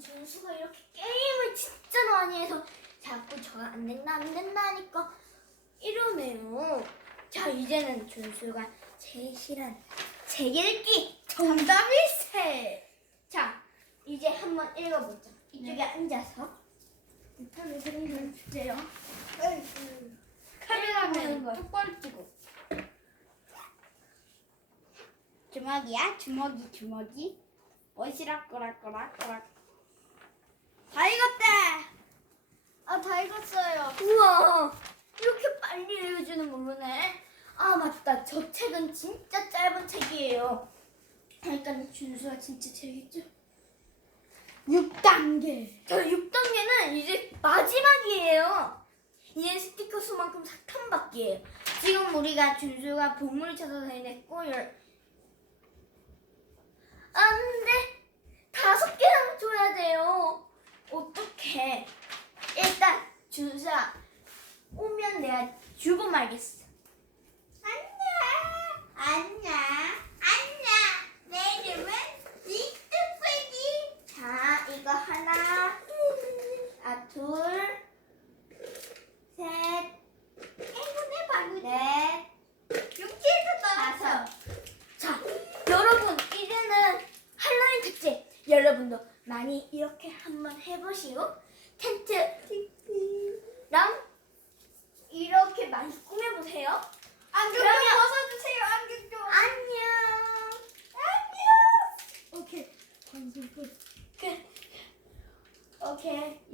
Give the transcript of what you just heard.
준수가 이렇게 게임을 진짜 많이 해서 자꾸 저가 안 된다 안 된다 하니까 이러네요. 자 이제는 준수가 제일 싫어하는 책 읽기 정답일세. 자 이제 한번 읽어보자. 이쪽에 앉아서 편을 그리면 주세요. 카메라는 거. 똑바로 찍고. 주먹이야 주먹이 주먹이. 오시락 꼬락 꼬락 꼬락. 다 익었대. 아, 다 읽었어요. 우와, 이렇게 빨리 읽어주는 모르네. 아, 맞다. 저 책은 진짜 짧은 책이에요. 그러니까 준수가 진짜 재밌죠? 6단계. 저 6단계는 이제 마지막이에요. 이제 스티커 수만큼 사탕받기예요. 지금 우리가 준수가 보물 찾아서 해냈고, 열... 안 돼! 다섯 개나 줘야 돼요. 어떡해. 준수야 오면 내가 주고 말겠어. 안녕. 안녕. 안녕. 내 이름은 빅뚜꾸기. 자, 이거 하나. 아, 둘. 셋. 행운의 바구니. 넷. 육지에서 다섯. 자, 여러분, 이제는 할로윈 특집. 여러분도 많이 이렇게 한번 해보시고 텐트 Okay.